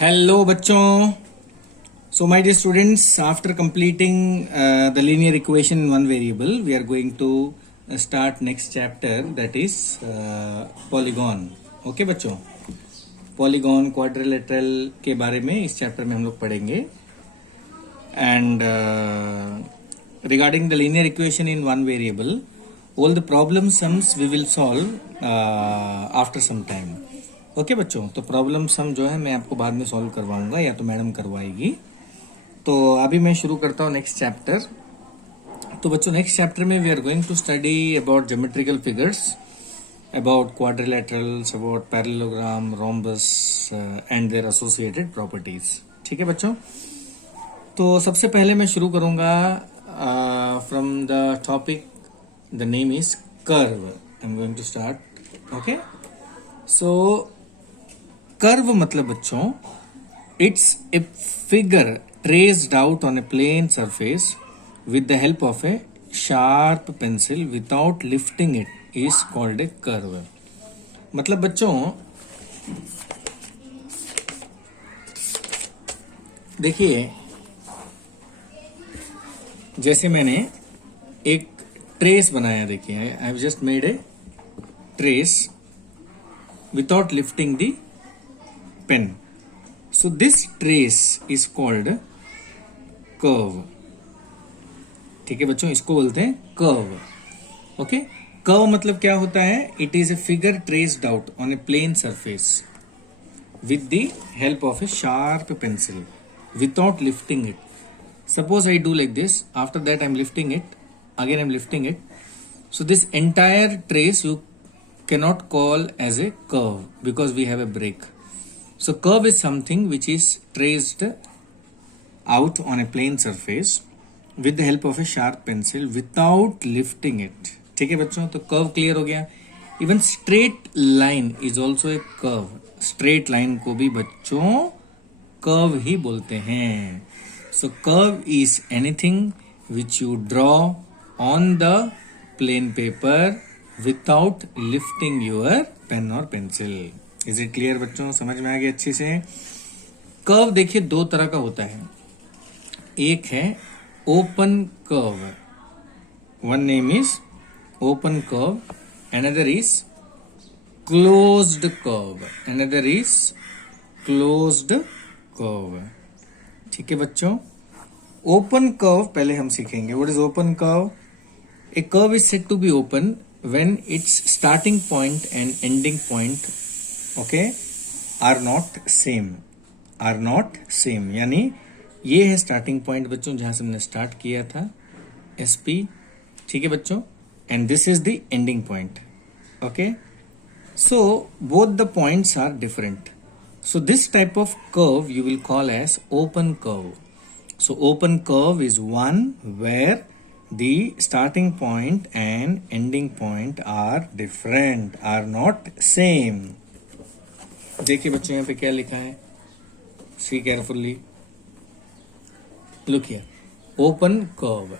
Hello बच्चों. So my dear students, after completing the linear equation in one variable, we are going to start next chapter, that is polygon. Okay बच्चों, polygon quadrilateral के बारे में इस chapter में हम लोग पढ़ेंगे. And regarding the linear equation in one variable, all the problem sums we will solve after some time. Okay बच्चों, तो प्रॉब्लम सम जो है मैं आपको बाद में सॉल्व करवाऊंगा या तो मैडम करवाएगी. तो अभी मैं शुरू करता हूँ नेक्स्ट चैप्टर. तो बच्चों नेक्स्ट चैप्टर में we are going to study about geometrical figures, about quadrilaterals, about parallelogram, rhombus and their associated properties. ठीक है बच्चों, तो सबसे पहले मैं शुरू करूंगा from the topic, the name is curve. I am going to start. Okay, so curve मतलब बच्चों, it's a figure traced out on a plane surface with the help of a sharp pencil without lifting it is called a curve. मतलब बच्चों देखिए, जैसे मैंने एक trace बनाया, देखिए I have just made a trace without lifting the pen. So this trace is called curve. ठीक है बच्चों, इसको बोलते हैं कर्व. ओके, कर्व मतलब क्या होता है? It is a figure traced out on a plane surface with the help of a sharp pencil without lifting it. Suppose I do like this, after that I am lifting it, again I am lifting it. So this entire trace you cannot call as a curve because we have a break. So curve is something which is traced out on a plane surface with the help of a sharp pencil without lifting it. ठीक है बच्चों, तो curve clear हो गया. Even straight line is also a curve. Straight line को भी बच्चों curve ही बोलते हैं. So curve is anything which you draw on the plain paper without lifting your pen और पेंसिल. इज इट क्लियर बच्चों? समझ में आ गया अच्छे से? कर्व देखिए दो तरह का होता है. एक है open curve, one name is open curve, another is closed curve, another is closed curve. ठीक है बच्चों, ओपन कर्व पहले हम सीखेंगे. What is open curve? A curve is said to be open when its starting point and ending point are not same. यानी ये है starting point बच्चों जहां से हमने स्टार्ट किया था, SP. ठीक है बच्चों, and this is the ending point. Okay, so both the points are different. So this type of curve you will call as open curve. So open curve is one where the starting point and ending point are different, are not same. देखिए बच्चों यहाँ पे क्या लिखा है, see carefully, look here, open curve.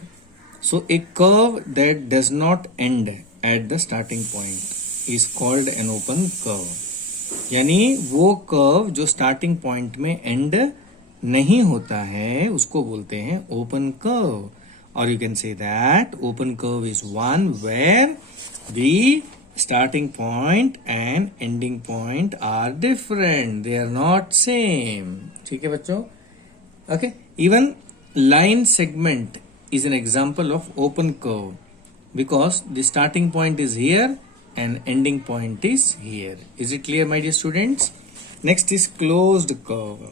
So a curve that does not end at the starting point is called an open curve. यानी वो curve जो स्टार्टिंग पॉइंट में एंड नहीं होता है उसको बोलते हैं open curve. Or you can say that open curve is one where the starting point and ending point are different. They are not same. ठीक है बच्चों? Okay. Even line segment is an example of open curve because the starting point is here and ending point is here. Is it clear, my dear students? Next is closed curve.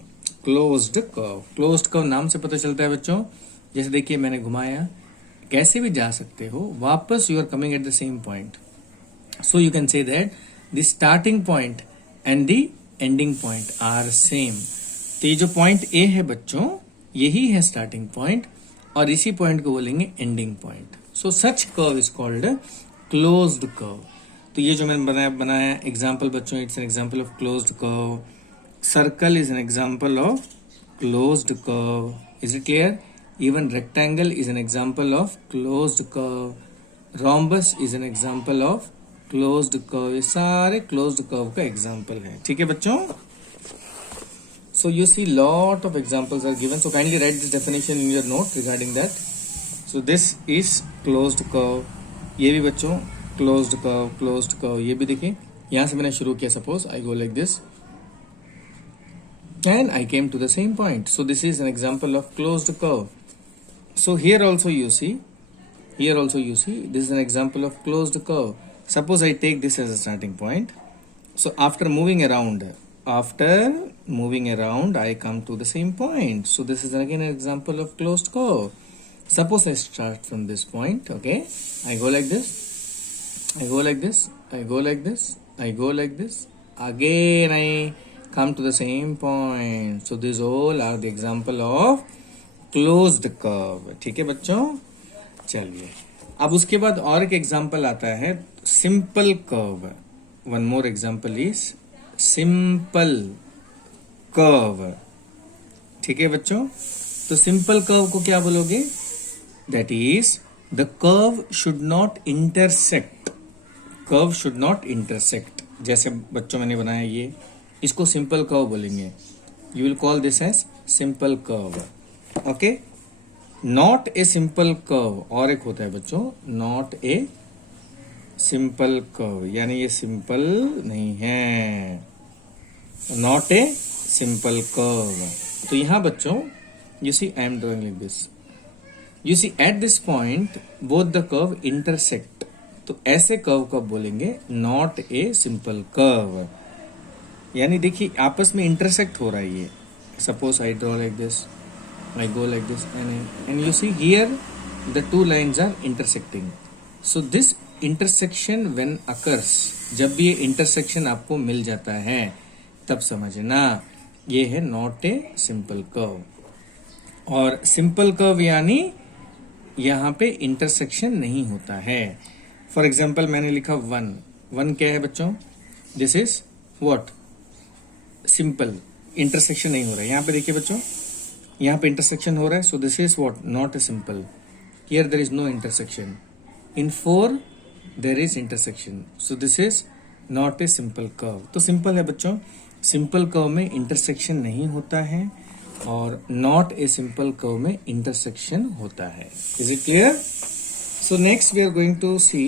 Closed curve. Closed curve नाम से पता चलता है बच्चों, जैसे देखिए मैंने घुमाया, कैसे भी जा सकते हो, वापस you are coming at the same point. So you can say that the starting point and the ending point are same. तो ये जो पॉइंट ए है बच्चों, यही है स्टार्टिंग पॉइंट और इसी पॉइंट को बोलेंगे ending point. So such curve is called closed curve. तो ये जो मैंने बनाया एग्जाम्पल बच्चों, it's an example of closed curve. Circle is an example of closed curve. Is it clear? Even rectangle is an example of closed curve. Rhombus is an example of closed curve. ये सारे closed curve का example है. ठीक है बच्चों? So you see lot of examples are given. So kindly write this definition in your note regarding that. So this is closed curve. ये भी बच्चों closed curve ये भी देखिए. यहाँ से मैंने शुरू किया. Suppose I go like this and I came to the same point. So this is an example of closed curve. So here also you see this is an example of closed curve. Suppose I take this as a starting point. So after moving around I come to the same point. So this is again an example of closed curve. Suppose I start from this point. Okay, I go like this, I go like this, I go like this, I go like this, again I come to the same point. So these all are the example of closed curve. ठीक है बच्चों, चलिए अब उसके बाद और एक example आता है simple curve. One more example is simple curve. ठीक है बच्चों, तो सिंपल कर्व को क्या बोलोगे? That is the curve should not intersect. Curve should not intersect. जैसे बच्चों मैंने बनाया ये, इसको सिंपल कर्व बोलेंगे. You will call this as simple curve. Okay, not a simple curve और एक होता है बच्चों नॉट ए सिंपल कर्व, यानी ये सिंपल नहीं है. Not a simple curve. तो यहां बच्चों you see I am drawing like this. You see at this point both the curve intersect. तो ऐसे कर्व को बोलेंगे नॉट ए सिंपल कर्व. यानी देखिए आपस में इंटरसेक्ट हो रहा है ये. Suppose I draw like this, I go like this and you see here the two lines are intersecting. So this intersection when occurs, जब भी ये intersection आपको मिल जाता है तब समझना ये है not a simple curve. और simple curve यानी यहाँ पे intersection नहीं होता है. For example मैंने लिखा 1 क्या है बच्चों? This is what? Simple. Intersection नहीं हो रहा है. यहाँ पे देखिए बच्चों, यहाँ पे इंटरसेक्शन हो रहा है. So this is what? Not a simple. Here there is no intersection. In 4 there is intersection. So this is not a simple curve. तो सिंपल है बच्चों, सिंपल कर्व में इंटरसेक्शन नहीं होता है और नॉट ए सिंपल कर्व में intersection होता है. Is it clear? So next we are going to see,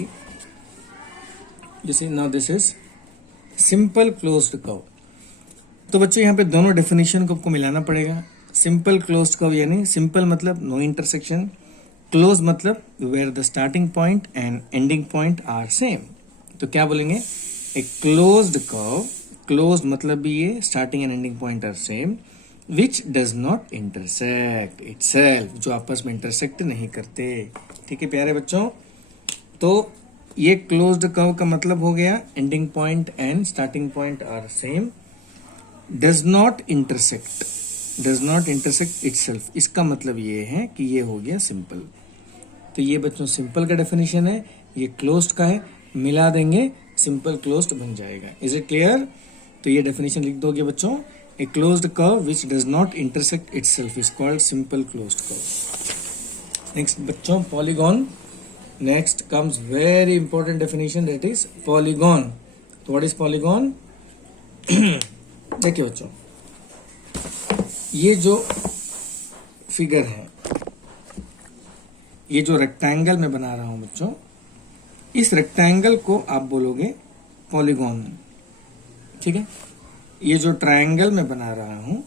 you see now this is simple closed curve. तो बच्चों यहाँ पे दोनों डेफिनेशन को आपको मिलाना पड़ेगा. सिंपल क्लोज्ड कर्व यानी सिंपल मतलब नो इंटरसेक्शन, क्लोज मतलब where the starting point and ending point are same. तो क्या बोलेंगे? ए क्लोज्ड कर्व. क्लोज्ड मतलब भी ये starting and ending point are same, which does not intersect itself, जो आपस में इंटरसेक्ट नहीं करते. ठीक है प्यारे बच्चों, तो ये क्लोज्ड कर्व का मतलब हो गया ending point and starting point are same. Does not intersect, does not intersect itself, इसका मतलब ये है कि ये हो गया सिंपल. तो ये बच्चों सिंपल का डेफिनेशन है, ये क्लोज्ड का है, मिला देंगे सिंपल क्लोज्ड बन जाएगा. Is it clear? तो ये डेफिनेशन लिख दोगे बच्चों. A closed curve which does not intersect itself is called simple closed curve. Next बच्चों polygon. Next comes very important definition, that is polygon. तो व्हाट इज पॉलीगॉन? देखिए बच्चों, ये जो फिगर है, ये जो रेक्टेंगल में बना रहा हूं बच्चों, इस रेक्टेंगल को आप बोलोगे पॉलीगॉन. ठीक है, ये जो ट्रायंगल में बना रहा हूं,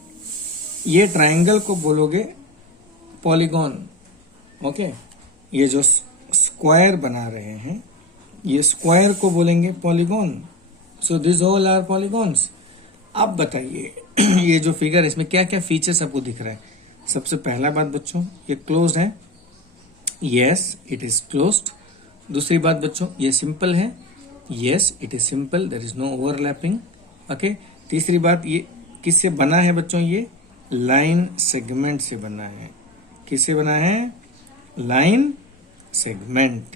ये ट्रायंगल को बोलोगे पॉलीगॉन. ओके, ये जो स्क्वायर बना रहे हैं, ये स्क्वायर को बोलेंगे polygon. So this all are polygons. अब बताइए ये जो फिगर है इसमें क्या क्या फीचर्स आपको दिख रहा है? सबसे पहला बात बच्चों, ये क्लोज्ड है. Yes it is closed. दूसरी बात बच्चों, ये सिंपल है. Yes it is simple, there is no overlapping. Okay, तीसरी बात, ये किससे बना है बच्चों? ये लाइन सेगमेंट से बना है. किससे बना है? Line segment.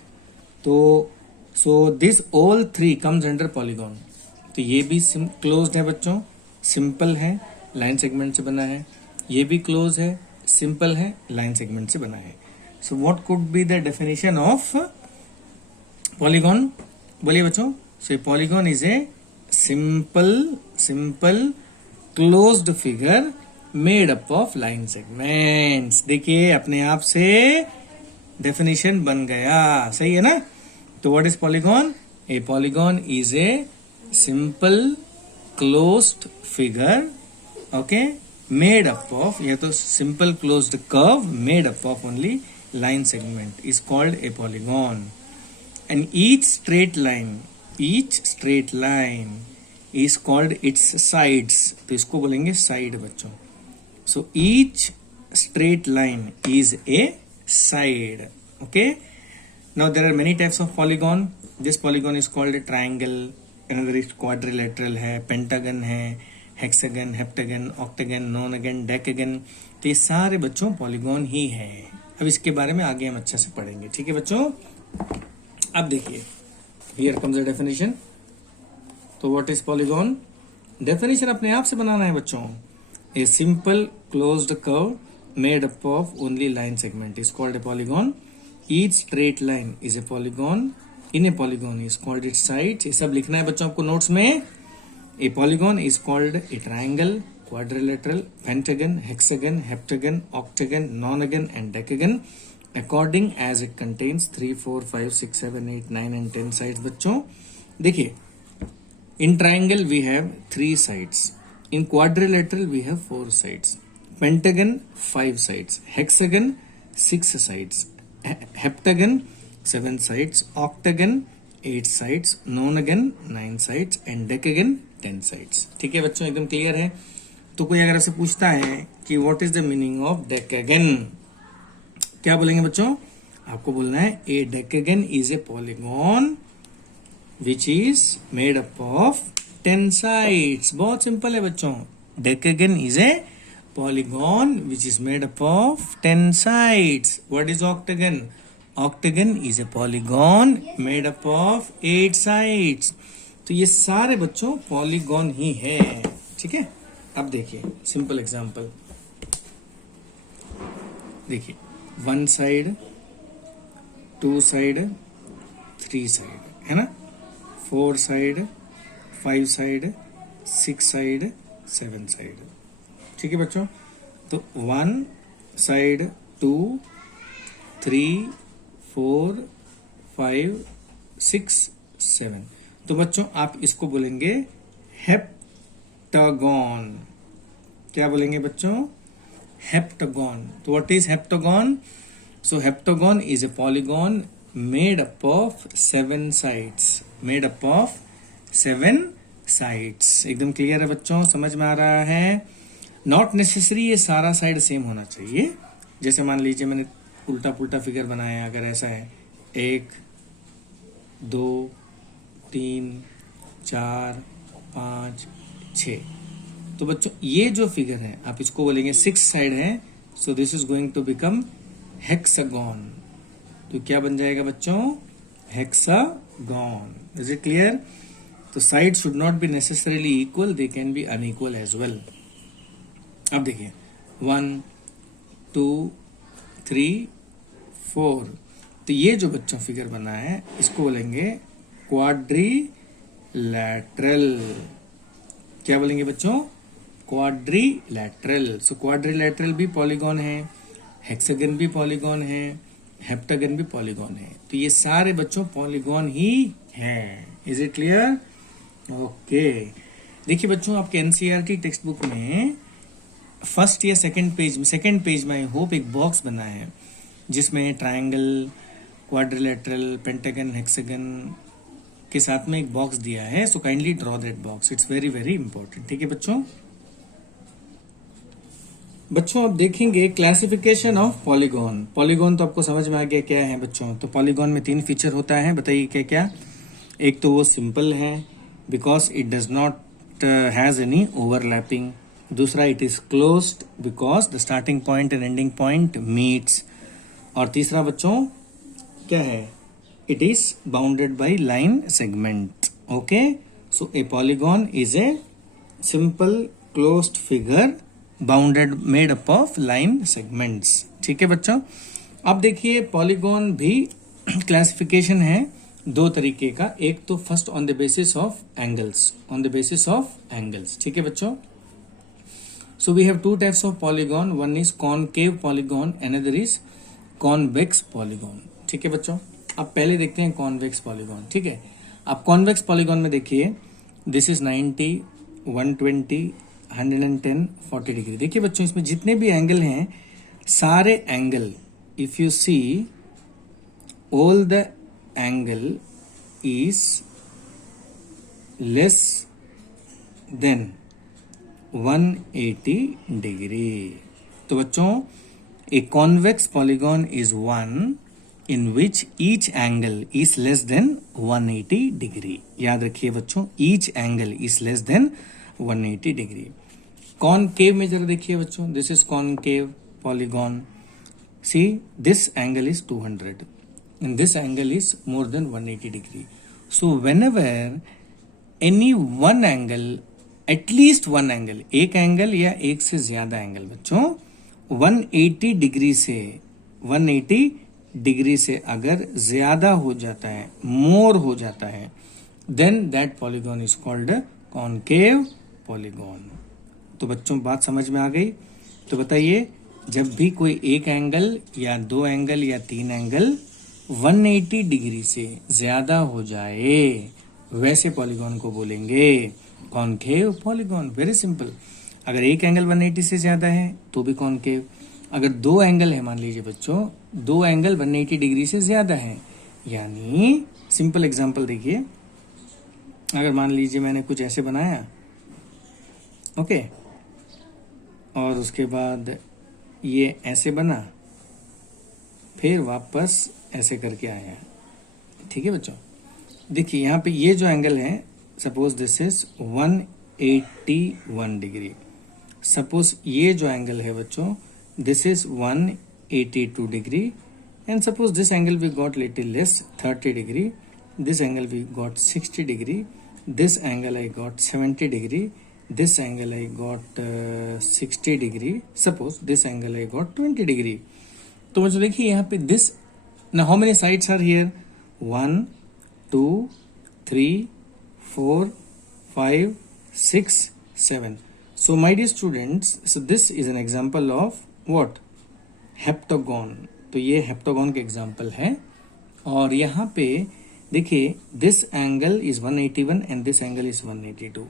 तो so this all 3 comes under polygon. तो ये भी क्लोज्ड है बच्चों, सिंपल है, लाइन सेगमेंट से बना है. ये भी क्लोज है, सिंपल है, लाइन सेगमेंट से बना है. So what could be the definition of polygon? बोलिए बच्चों. So polygon is a simple closed figure made up of line segments. देखिए अपने आप से डेफिनेशन बन गया, सही है ना। तो what is polygon? A polygon is a simple closed figure, okay, made up of, या तो simple closed curve made up of only line segment is called a polygon, and each straight line is called its sides, तो इसको बोलेंगे side बच्चों। so each straight line is a side, okay। now there are many types of polygon. this polygon is called a triangle, another is quadrilateral है, pentagon है, hexagon, heptagon, octagon, nonagon, decagon। तो ये सारे बच्चों polygon ही है। अब इसके बारे में आगे हम अच्छे से पढ़ेंगे, ठीक है बच्चों। अब देखिए, हियर कम्स द डेफिनेशन। तो व्हाट इज पॉलीगॉन? डेफिनेशन अपने आप से बनाना है बच्चों। ए simple closed curve made up of only line segment is called a polygon. Each straight line is a polygon. In A polygon is called its sides. ये सब लिखना है बच्चों आपको नोट्स में। ए polygon is called a triangle, quadrilateral, pentagon, hexagon, heptagon, octagon, nonagon and decagon according as it contains 3, 4, 5, 6, 7, 8, 9 and 10 sides। बच्चों देखिए, in triangle we have 3 sides, in quadrilateral we have 4 sides, pentagon 5 sides, hexagon 6 sides, heptagon 7 sides, octagon 8 sides, nonagon 9 sides and decagon 10 sides। ठीक है बच्चों, एकदम clear है। तो कोई अगर आपसे पूछता है कि what is the meaning of decagon, क्या बोलेंगे बच्चों? आपको बोलना है a decagon is a polygon which is made up of 10 sides. बहुत सिंपल है बच्चों। Decagon is a polygon which is made up of 10 sides. What is octagon? Octagon is a polygon made up of 8 sides. तो ये सारे बच्चों polygon ही है, ठीक है। अब देखिए सिंपल एग्जांपल, देखिए 1 साइड, 2 साइड, 3 साइड, है ना, 4 साइड, 5 साइड, 6 साइड, 7 साइड, ठीक है बच्चों। तो 1 साइड, 2, 3, 4, 5, 6, 7। तो बच्चों आप इसको बोलेंगे हेप्टागॉन। क्या बोलेंगे बच्चों? हेप्टागॉन। तो what is heptagon? So heptagon is a polygon made up of 7 sides, made up of 7 sides. एकदम क्लियर है बच्चों, समझ में आ रहा है? नॉट नेसेसरी ये सारा साइड सेम होना चाहिए। जैसे मान लीजिए मैंने उल्टा पुल्टा फिगर बनाया, अगर ऐसा है 1, 2, 3, 4, 5, 6, तो बच्चों ये जो फिगर है आप इसको बोलेंगे 6 साइड है, so this is going to become hexagon. तो क्या बन जाएगा बच्चों? हेक्सागॉन। Is it clear? तो side should not be necessarily equal, they can be unequal as well. अब देखिए 1, 2, 3, 4, तो ये जो बच्चों फिगर बना है इसको बोलेंगे क्वाड्रिलैटरल। क्या बोलेंगे बच्चों? क्वाड्रिलैटरल। सो क्वाड्रिलैटरल भी पॉलीगॉन है, हेक्सागन भी पॉलीगॉन है, हेप्टागन भी पॉलीगॉन है। तो ये सारे बच्चों पॉलीगॉन ही हैं। Is it clear? ओके। देखिए बच्चों आपके एनसीईआरटी टेक्स्ट बुक में फर्स्ट या सेकंड पेज में आई होप एक बॉक्स बना है जिसमें ट्रायंगल, क्वाड्रिलैटरल, पेंटागन, हेक्सागन के साथ में एक बॉक्स दिया है। So kindly draw that box, it's very very important. ठीक है बच्चों। बच्चों अब देखेंगे क्लासिफिकेशन ऑफ पॉलीगॉन। पॉलीगॉन तो आपको समझ में आ गया क्या है बच्चों। तो पॉलीगॉन में 3 फीचर होता है, बताइए क्या क्या। एक तो वो सिंपल है because it does not has any overlapping. दूसरा it is closed because the starting point and ending point meets. और तीसरा बच्चों क्या है? It is bounded by line segment. Okay, so a polygon is a simple closed figure bounded made up of line segments. ठीक है बच्चों। अब देखिए पॉलीगॉन भी क्लासिफिकेशन है 2 तरीके का। एक तो first on the basis of angles, on the basis of angles. ठीक है बच्चों। So we have two types of polygon. One is concave polygon, another is convex polygon. ठीक है बच्चों, अब पहले देखते हैं कॉन्वेक्स पॉलीगॉन. ठीक है, अब कॉन्वेक्स पॉलीगॉन में देखिए, दिस इज 90, 120, 110, 40 डिग्री. देखिए बच्चों, इसमें जितने भी एंगल हैं, सारे angle, if you see, all the angle is less than 180 degree. तो बच्चों, a convex polygon is one in which each angle is less than 180 degree. याद रखिए बच्चों, each angle is less than 180 degree. Concave में जरा देखिए बच्चों, this is concave polygon. See, this angle is 200 and this angle is more than 180 degree. So whenever any one angle, at least one angle, एक angle या एक से ज्यादा angle बच्चों 180 डिग्री से अगर ज्यादा हो जाता है, मोर हो जाता है, then that polygon is called concave polygon. तो बच्चों बात समझ में आ गई? तो बताइए, जब भी कोई एक एंगल या दो एंगल या तीन एंगल 180 डिग्री से ज्यादा हो जाए, वैसे पॉलीगॉन को बोलेंगे कॉनकेव पॉलीगॉन. Very simple. अगर एक एंगल 180 से ज्यादा है तो भी कॉनकेव. अगर दो एंगल है, मान लीजिए बच्चों, दो एंगल 180 डिग्री से ज्यादा है, यानी सिंपल एग्जांपल देखिए, अगर मान लीजिए मैंने कुछ ऐसे बनाया, ओके, और उसके बाद ये ऐसे बना, फिर वापस ऐसे करके आया. ठीक है बच्चों, देखिए यहाँ पे ये जो एंगल है, suppose this is 181 degree. Suppose ये जो एंगल है बच्चों, this is 182 degree, and suppose this angle we got little less 30 degree, this angle we got 60 degree, this angle I got 70 degree, this angle I got 60 degree, suppose this angle I got 20 degree. तो बच्चों देखिए यहाँ पे this, now how many sides are here? 1, 2, 3, 4, 5, 6, 7. So my dear students, so this is an example of what? Heptagon. तो ये heptagon के example है. और यहाँ पे देखिए, this angle is 181 and this angle is 182.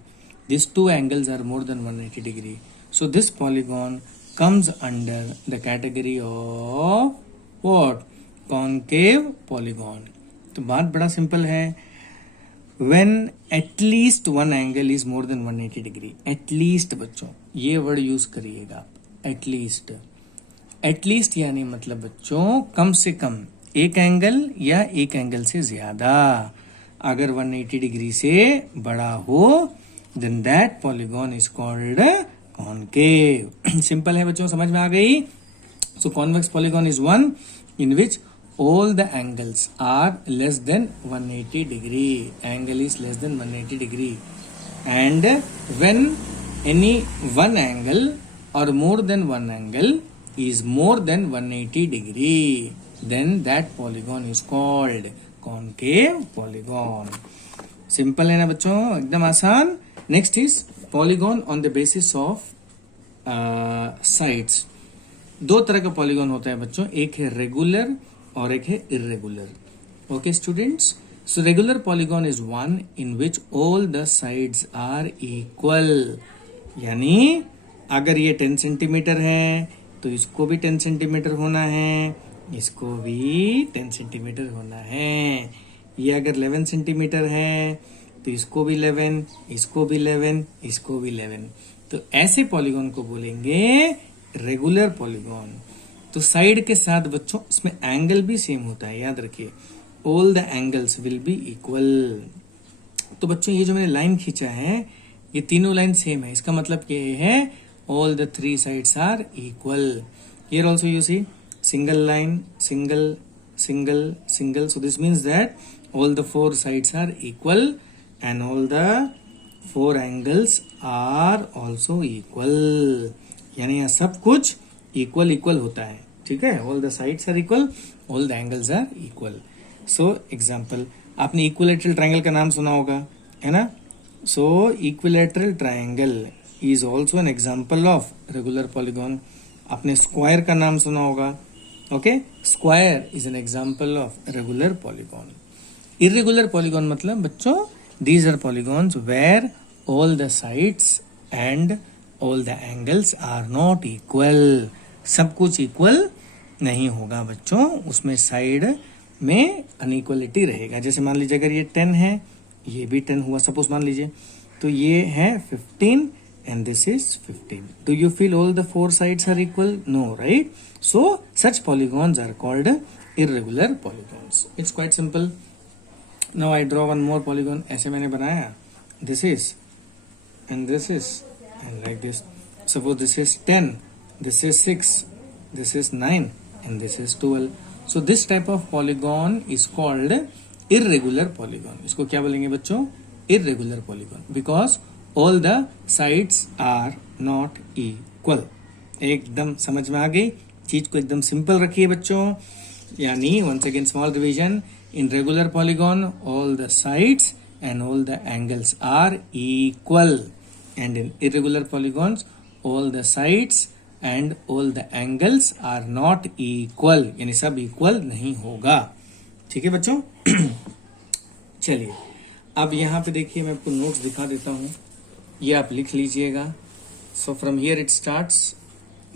These two angles are more than 180 degree. So this polygon comes under the category of what? Concave polygon. तो बात बड़ा सिंपल है. When at least one angle is more than 180 degree. At least बच्चों, ये word use करिएगा आप. At least. At least यानी मतलब बच्चों कम से कम एक एंगल या एक एंगल से ज्यादा अगर 180 डिग्री से बड़ा हो, then that polygon is called concave. Simple है बच्चों, समझ में आ गई? So convex polygon is one in which all the angles are less than 180 degree. Angle is less than 180 degree. And when any one angle or more than one angle is more than 180 degree, then that polygon is called concave polygon. Simple है ना बच्चों, एकदम आसान. Next is polygon on the basis of sides. दो तरह का polygon होता है बच्चों, एक है रेगुलर और एक है irregular. Okay students, so regular polygon is one in which all the sides are equal. यानी अगर ये 10 सेंटीमीटर है तो इसको भी 10 सेंटीमीटर होना है, इसको भी 10 सेंटीमीटर होना है. ये अगर 11 सेंटीमीटर है तो इसको भी 11, इसको भी 11, इसको भी 11. तो ऐसे पॉलीगॉन को बोलेंगे रेगुलर पॉलीगॉन. तो साइड के साथ बच्चों इसमें एंगल भी सेम होता है, याद रखिए, all the angles will be equal. तो बच्चों ये जो मैंने लाइन खींचा है, ये तीनों लाइन सेम है. इसका मतलब ये है all the three sides are equal. Here also you see single line, single, single, single. So this means that all the four sides are equal and all the four angles are also equal. यानी यहाँ सब कुछ equal equal होता है. ठीक है, all the sides are equal, all the angles are equal. So example, आपने equilateral triangle का नाम सुना होगा, है ना? So equilateral triangle is also an example of regular polygon. आपने स्क्वायर का नाम सुना होगा, okay, square is an example of regular polygon. Irregular polygon मतलब बच्चों, these are polygons where all the sides and all the angles are not equal। सब कुछ equal नहीं होगा बच्चों, उसमें साइड में अनइक्वलिटी रहेगा। जैसे मान लीजिए अगर ये 10 है, ये भी 10 हुआ, सपोज मान लीजिए, तो ये है 15 and this is 15। Do you feel all the four sides are equal? No, right? So such polygons are called irregular polygons। It's quite simple। Now I draw one more polygon। ऐसे मैंने बनाया, this is and this is and like this। Suppose this is 10, this is 6, this is 9 and this is 12। So this type of polygon is called irregular polygon। इसको क्या बोलेंगे बच्चों? Irregular polygon because all the sides are not equal। एकदम समझ में आ गई? चीज को एकदम सिंपल रखिए बच्चों। यानी once again small revision, in regular polygon all the sides and all the angles are equal, and in irregular polygons all the sides and all the angles are not equal। यानी सब equal नहीं होगा। ठीक है बच्चों? चलिए अब यहाँ पे देखिए, मैं आपको नोट्स दिखा देता हूँ, ये आप लिख लीजिएगा। So from here it starts,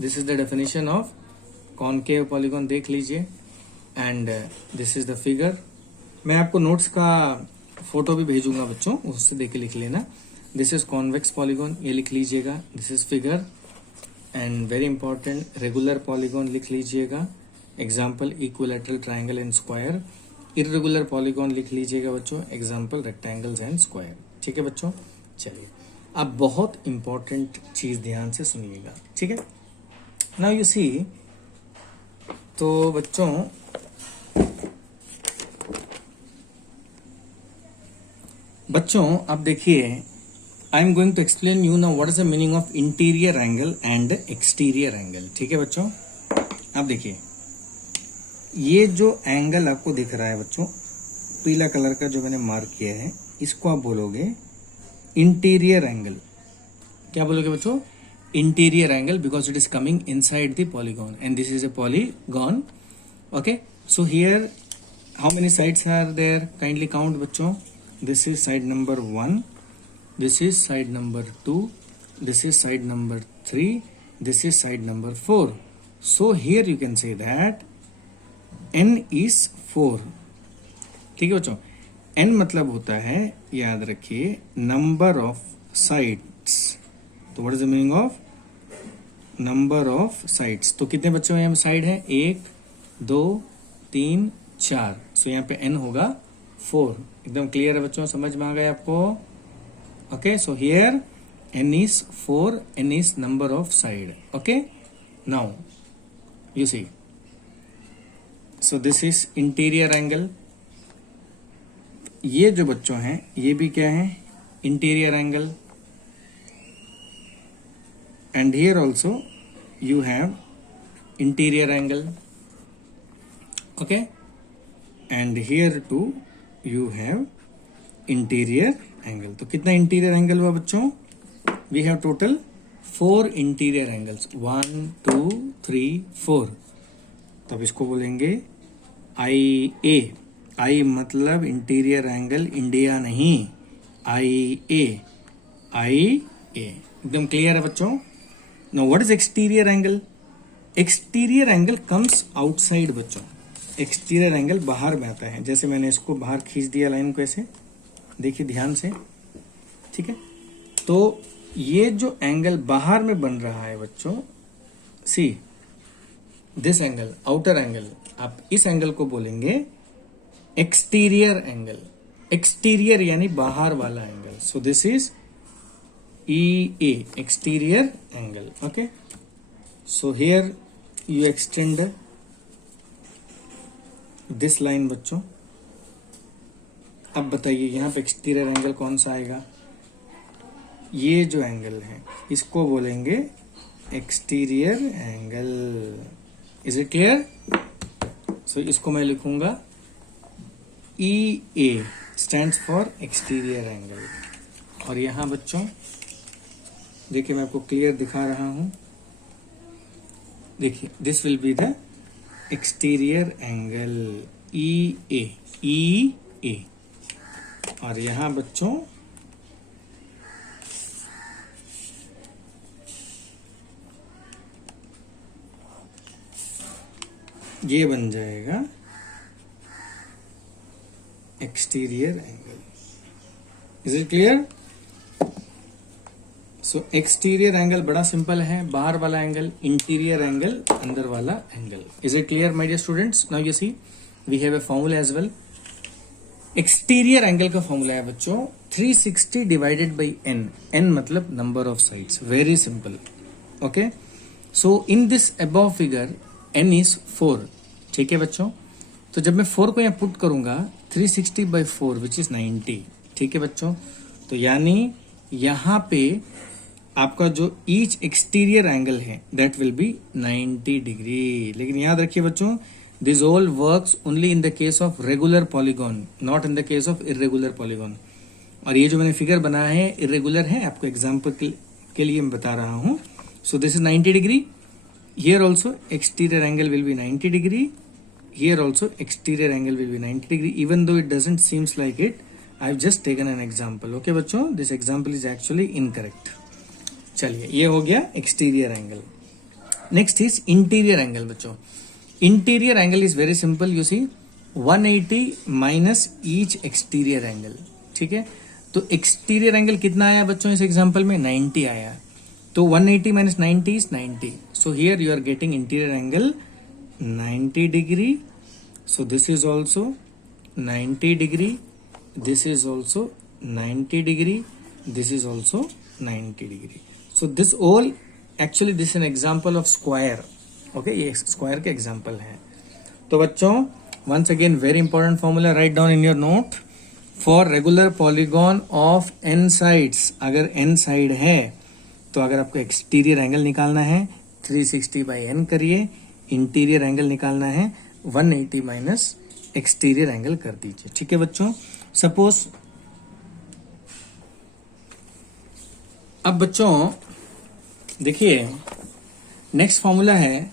this is the definition of concave polygon, देख लीजिए, and this is the figure. मैं आपको नोट्स का फोटो भी भेजूंगा बच्चों, उससे देख के लिख लेना। दिस इज कॉन्वेक्स पॉलीगॉन, ये लिख लीजिएगा। This is figure, and very important regular polygon लिख लीजिएगा। Example equilateral triangle and square. Irregular polygon लिख लीजिएगा बच्चों, एग्जाम्पल रेक्टेंगल्स एंड स्क्वायर। ठीक है बच्चों? चलिए अब बहुत इंपॉर्टेंट चीज ध्यान से सुनिएगा, ठीक है? नाउ यू सी, तो बच्चों अब देखिए, I am going to explain you now what is the meaning of interior angle and exterior angle. ठीक है बच्चों? अब देखिए, ये जो एंगल आपको दिख रहा है बच्चों, पीला कलर का जो मैंने मार्क किया है, इसको आप बोलोगे इंटीरियर एंगल। क्या बोलोगे बच्चों? Interior angle, because it is coming inside the polygon and this is a polygon. Okay, so here how many sides are there? Kindly count बच्चों। This is side number 1, this is side number 2, this is side number 3, this is side number 4। So here you can say that n is 4। ठीक है बच्चों? n मतलब होता है, याद रखिए, number of sides. तो what is the meaning of number of sides? तो कितने बच्चों यहाँ साइड है? 1 2 3 4। सो यहाँ पे n होगा 4। एकदम क्लियर है बच्चों? समझ में आ गया आपको? Okay, so here n is 4, n is number of side। Okay, now you see, so this is interior angle. ये जो बच्चों हैं, ये भी क्या है? Interior angle. And here also you have interior angle. Okay, and here too you have interior angle। तो कितना इंटीरियर एंगल हुआ बच्चों? we have total 4 interior angles, 1 2 3 4। तो अब इसको बोलेंगे IA। I मतलब इंटीरियर एंगल, इंडिया नहीं, IA। एकदम क्लियर है बच्चों? Now what is exterior angle? Exterior angle comes outside बच्चों। एक्सटीरियर एंगल बाहर में आता है। जैसे मैंने इसको बाहर खींच दिया लाइन को, ऐसे देखिए ध्यान से, ठीक है? तो ये जो एंगल बाहर में बन रहा है बच्चों, see this angle, outer angle, आप इस एंगल को बोलेंगे एक्सटीरियर एंगल। एक्सटीरियर यानी बाहर वाला angle. So this is EA, exterior angle. Okay, so here you extend this line बच्चों। अब बताइए यहाँ पे एक्सटीरियर एंगल कौन सा आएगा? ये जो एंगल है इसको बोलेंगे exterior angle. Is it clear? So इसको मैं लिखूंगा EA stands for exterior angle. और यहाँ बच्चों देखिए मैं आपको क्लियर दिखा रहा हूं, देखिए this will be the exterior angle E A, और यहां बच्चों ये बन जाएगा exterior angle. Is it clear? So exterior angle बड़ा सिंपल है, बाहर वाला एंगल, इंटीरियर एंगल अंदर वाला angle. Is it clear my dear students? Now you see we have a formula as well. Exterior angle का फॉर्मूला है बच्चों 360 divided by n, n मतलब number of sides, very simple. Okay, so in this above figure n is 4, ठीक है बच्चों। तो जब मैं 4 को यहाँ पुट करूंगा 360 बाई 4 विच इज 90, ठीक है बच्चों। तो यानी यहां पे आपका जो ईच एक्सटीरियर एंगल है दैट विल बी 90 डिग्री। लेकिन याद रखिए बच्चों, this all works only in the case of regular polygon, not in the case of irregular polygon. और ये जो मैंने फिगर बनाया है इरेगुलर है, आपको एग्जाम्पल के लिए मैं बता रहा हूं। सो this is 90 degree, here also exterior angle will be 90 degree, here also exterior angle will be 90 degree, even though it doesn't seems like it. I've just taken an example. Okay बच्चों, this example is actually incorrect. चलिए ये हो गया exterior angle. Next is interior angle बच्चों। Interior angle is very simple. You see 180 minus each exterior angle, ठीक है। तो exterior angle कितना आया बच्चों इस एग्जाम्पल में? 90 आया। तो 180 minus 90 is 90. So here you are getting interior angle 90 degree. So this is also 90 degree, this is also 90 degree, this is also 90 degree. So this all actually this is an example of square. Okay, ये square के example है। तो बच्चों once again very important formula, write down in your note, for regular polygon of n sides, अगर n side है तो अगर आपको exterior angle निकालना है 360 by n करिए, इंटीरियर एंगल निकालना है 180 माइनस एक्सटीरियर एंगल कर दीजिए, ठीक है बच्चों। सपोज अब बच्चों देखिए नेक्स्ट फॉर्मूला है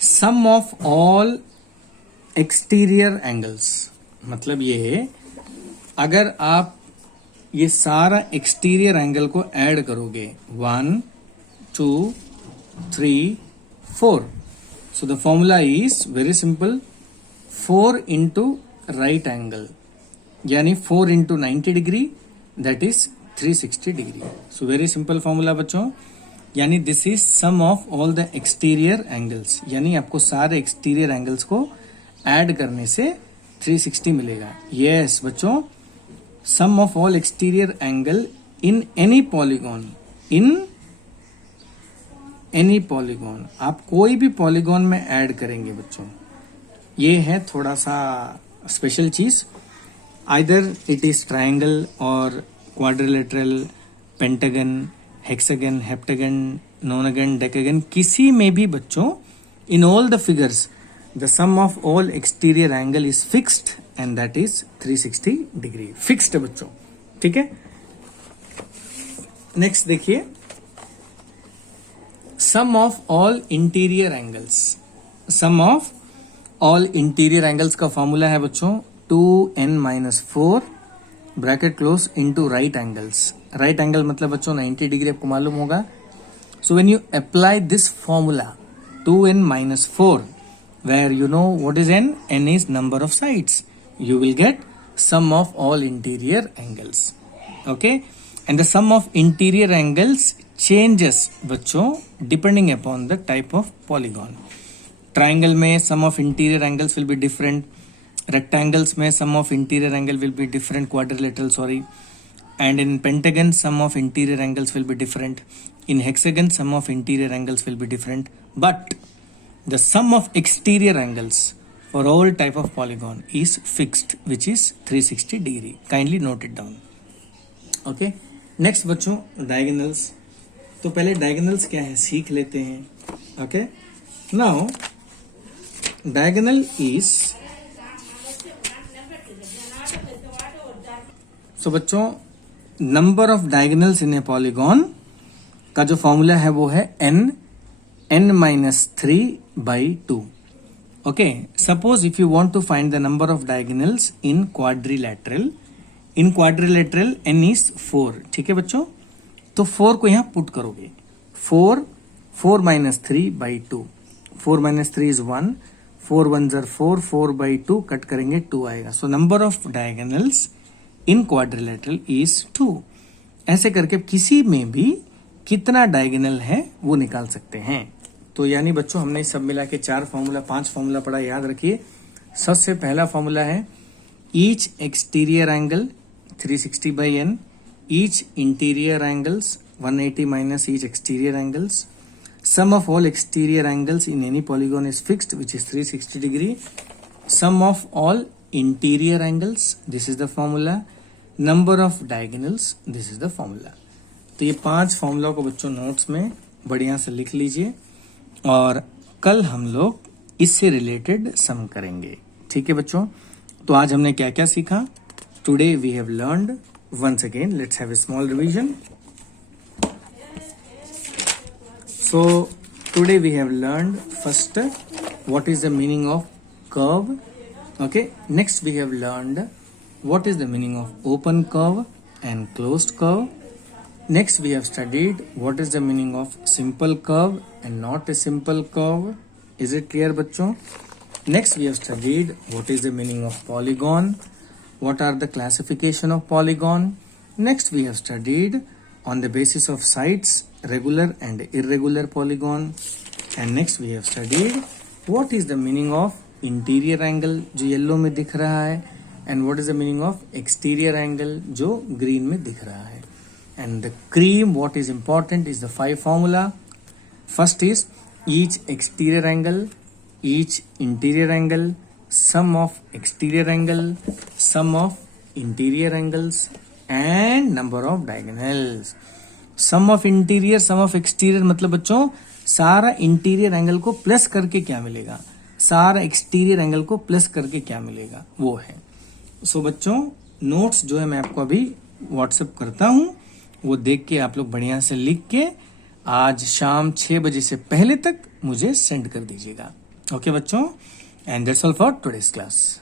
सम ऑफ ऑल एक्सटीरियर एंगल्स। मतलब ये है अगर आप ये सारा एक्सटीरियर एंगल को ऐड करोगे 1 2 3 4, so the formula is very simple, 4 into right angle, यानी 4 into 90 degree, that is 360 degree. So very simple formula बच्चों, यानी this is sum of all the exterior angles, यानी आपको सारे exterior angles को add करने से 360 मिलेगा। Yes बच्चों, sum of all exterior angle in any polygon, in any polygon, आप कोई भी पॉलीगॉन में ऐड करेंगे बच्चों, ये है थोड़ा सा स्पेशल चीज। आइदर इट इज ट्रायंगल और quadrilateral, pentagon, hexagon, heptagon, nonagon, decagon, किसी में भी बच्चों in all the figures the sum of all exterior angle is fixed and that is 360 degree. Fixed है बच्चों, ठीक है। नेक्स्ट देखिए sum of all interior angles. Sum of all interior angles का फॉर्मूला है बच्चों 2n-4 bracket close into right angles. Right angle मतलब बच्चों 90 डिग्री आपको मालूम होगा। So when you apply this formula 2n-4 where you know what is n is number of sides, you will get sum of all interior angles. Okay, and the sum of interior angles changes बच्चों depending upon the type of polygon. Triangle में sum of interior angles will be different, rectangles में sum of interior angle will be different, quadrilateral sorry, and in pentagon sum of interior angles will be different, in hexagon sum of interior angles will be different, but the sum of exterior angles for all type of polygon is fixed, which is 360 degree. Kindly note it down. Okay, next बच्चों diagonals। तो पहले diagonals क्या है सीख लेते हैं। Okay, now diagonal is, so बच्चों number of diagonals in a polygon का जो फॉर्मूला है वो है n-3/2. Okay, suppose if you want to find the number of diagonals in quadrilateral n is 4. ठीक है बच्चों, तो 4 को यहां पुट करोगे. 4 minus 3/2. 4 minus 3 is 1. 4 1s are 4. 4/2 cut करेंगे 2 आएगा. So number of diagonals in quadrilateral is 2. ऐसे करके किसी में भी कितना डायगोनल है वो निकाल सकते हैं. तो यानी बच्चों हमने सब मिला के 5 फॉर्मूला पढ़ा, याद रखिए. सबसे पहला फॉर्मूला है each exterior angle 360/n, each interior angles 180 minus each exterior angles, sum of all exterior angles in any polygon is fixed which is 360 degree, sum of all interior angles, this is the formula, number of diagonals, this is the formula. तो ये 5 formula को बच्चों notes में बढ़िया से लिख लीजिए और कल हम लोग इससे रिलेटेड सम करेंगे. ठीक है बच्चों, तो आज हमने क्या क्या सीखा. Today we have learned, once again let's have a small revision. So today we have learned first what is the meaning of curve. Okay, next we have learned what is the meaning of open curve and closed curve. Next we have studied what is the meaning of simple curve and not a simple curve. Is it clear bachcho? Next we have studied what is the meaning of polygon, what are the classification of polygon. Next we have studied on the basis of sides regular and irregular polygon. And next we have studied what is the meaning of interior angle जो yellow में दिख रहा है, and what is the meaning of exterior angle जो green में दिख रहा है. And the cream, what is important is the 5 formula. First is each exterior angle, each interior angle, sum of exterior angle, sum of interior angles and number of diagonals. Sum of interior, sum of exterior मतलब बच्चों सारा interior angle को plus करके क्या मिलेगा, सारा exterior angle को plus करके क्या मिलेगा, वो है. सो बच्चों नोट्स जो है मैं आपको अभी व्हाट्सएप करता हूं, वो देख के आप लोग बढ़िया से लिख के आज शाम 6 बजे से पहले तक मुझे सेंड कर दीजिएगा. ओके बच्चों, and that's all for today's class.